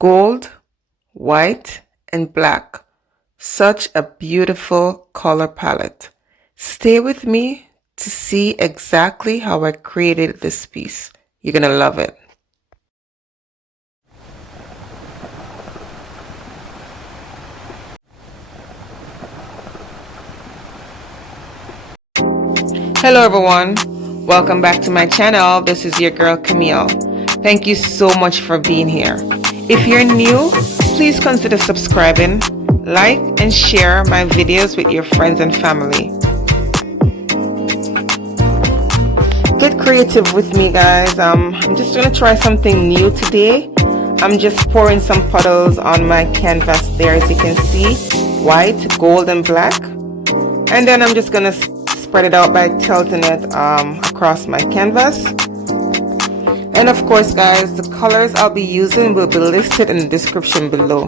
Gold, white, and black. Such a beautiful color palette. Stay with me to see exactly how I created this piece. You're gonna love it. Hello everyone, welcome back to my channel. This is your girl Camille. Thank you so much for being here. If you're new, please consider subscribing, like and share my videos with your friends and family. Get creative with me, guys. I'm just gonna try something new today. I'm just pouring some puddles on my canvas there, as you can see, white, gold and black, and then I'm just gonna spread it out by tilting it across my canvas. And of course, guys, the colors I'll be using will be listed in the description below.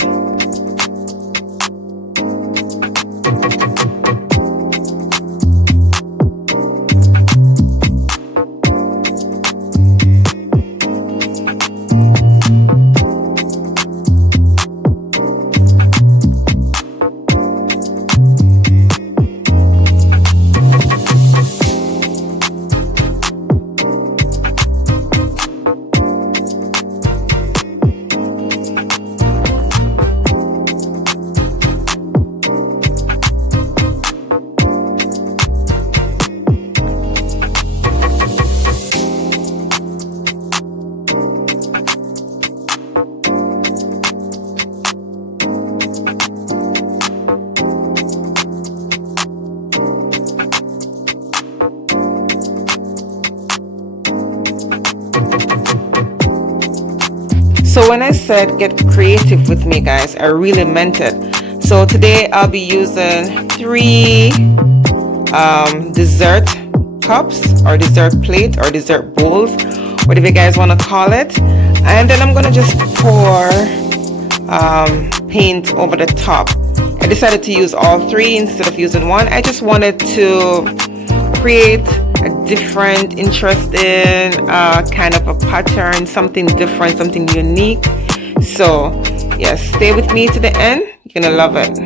So when I said get creative with me, guys, I really meant it. So today I'll be using 3 dessert cups or dessert plate or dessert bowls, whatever you guys want to call it. And then I'm going to just pour paint over the top. I decided to use all 3 instead of using 1. I just wanted to create a different, interesting kind of a pattern, something different, something unique. So yes, stay with me to the end. You're gonna love it.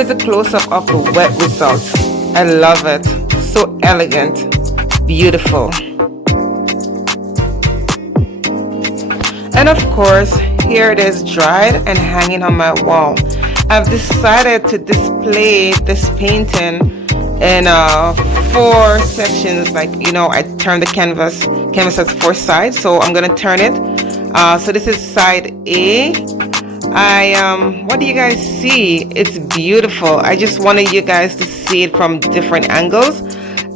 is a close-up of the wet result. I love it. So elegant, beautiful. And of course, here it is dried and hanging on my wall. I've decided to display this painting in 4 sections. Like, you know, I turn the canvas has 4 sides, so I'm gonna turn it. So this is side A. What do you guys see? It's beautiful. I just wanted you guys to see it from different angles.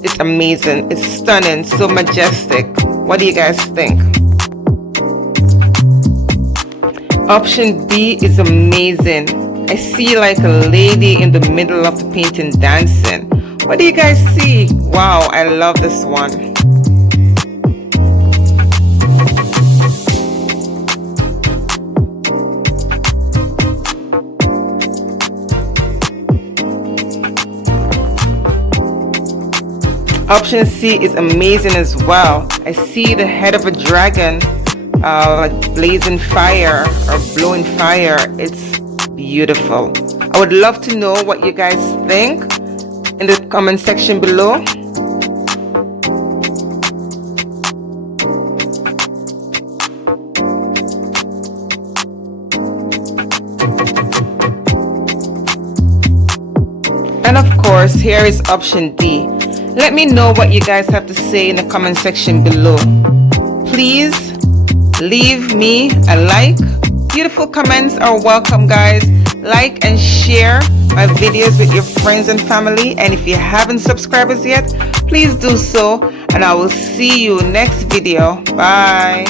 It's amazing. It's stunning, so majestic. What do you guys think? Option B is amazing. I see like a lady in the middle of the painting dancing. What do you guys see? Wow, I love this one. Option C is amazing as well. I see the head of a dragon like blazing fire or blowing fire. It's beautiful. I would love to know what you guys think in the comment section below. And of course, here is option D. Let me know what you guys have to say in the comment section below. Please leave me a like. Beautiful comments are welcome, guys. Like and share my videos with your friends and family. And if you haven't subscribed as yet, please do so. And I will see you next video. Bye.